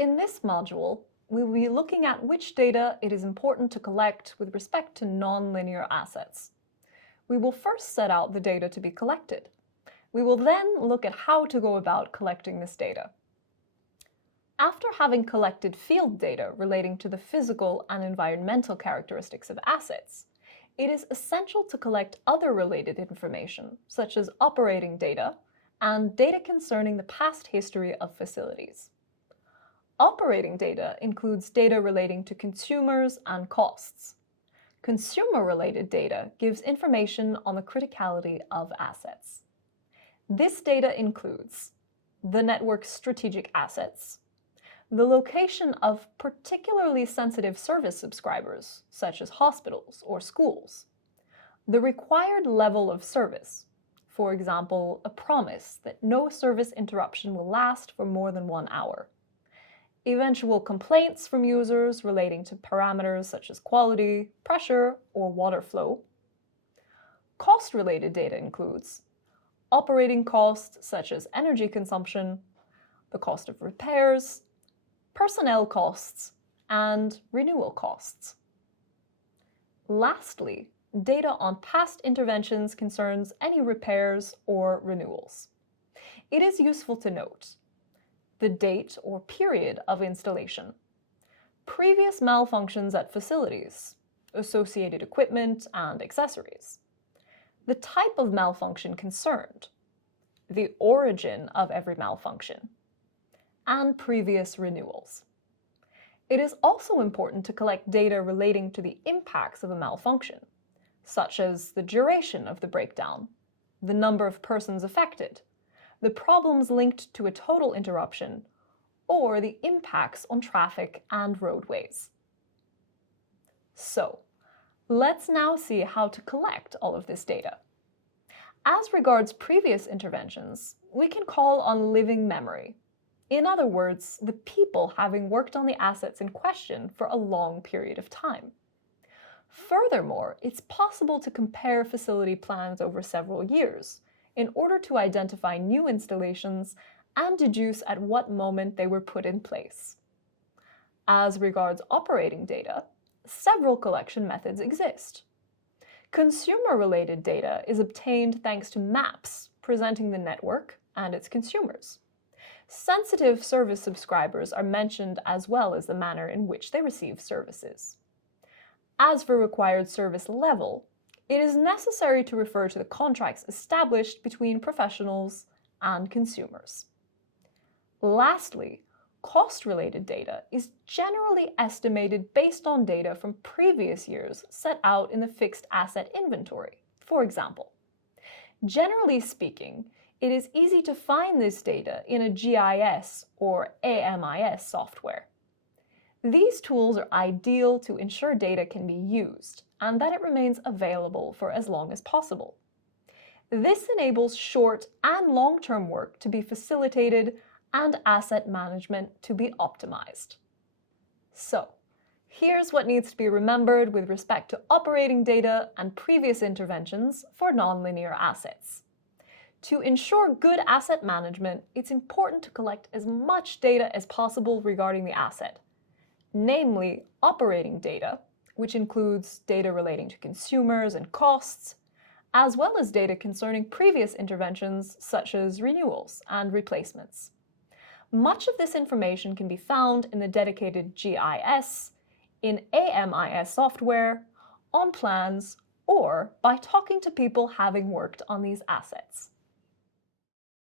In this module, we will be looking at which data it is important to collect with respect to nonlinear assets. We will first set out the data to be collected. We will then look at how to go about collecting this data. After having collected field data relating to the physical and environmental characteristics of assets, it is essential to collect other related information, such as operating data and data concerning the past history of facilities. Operating data includes data relating to consumers and costs. Consumer-related data gives information on the criticality of assets. This data includes the network's strategic assets, the location of particularly sensitive service subscribers, such as hospitals or schools, the required level of service, for example, a promise that no service interruption will last for more than 1 hour, eventual complaints from users relating to parameters such as quality, pressure, or water flow. Cost-related data includes operating costs such as energy consumption, the cost of repairs, personnel costs, and renewal costs. Lastly, data on past interventions concerns any repairs or renewals. It is useful to note the date or period of installation, previous malfunctions at facilities, associated equipment and accessories, the type of malfunction concerned, the origin of every malfunction, and previous renewals. It is also important to collect data relating to the impacts of a malfunction, such as the duration of the breakdown, the number of persons affected, the problems linked to a total interruption, or the impacts on traffic and roadways. So, let's now see how to collect all of this data. As regards previous interventions, we can call on living memory. In other words, the people having worked on the assets in question for a long period of time. Furthermore, it's possible to compare facility plans over several years in order to identify new installations and deduce at what moment they were put in place. As regards operating data, several collection methods exist. Consumer-related data is obtained thanks to maps presenting the network and its consumers. Sensitive service subscribers are mentioned as well as the manner in which they receive services. As for required service level, it is necessary to refer to the contracts established between professionals and consumers. Lastly, cost-related data is generally estimated based on data from previous years set out in the fixed asset inventory, for example. Generally speaking, it is easy to find this data in a GIS or AMIS software. These tools are ideal to ensure data can be used and that it remains available for as long as possible. This enables short and long-term work to be facilitated and asset management to be optimized. So, here's what needs to be remembered with respect to operating data and previous interventions for nonlinear assets. To ensure good asset management, it's important to collect as much data as possible regarding the asset, namely operating data, which includes data relating to consumers and costs, as well as data concerning previous interventions such as renewals and replacements. Much of this information can be found in the dedicated GIS, in AMIS software, on plans, or by talking to people having worked on these assets.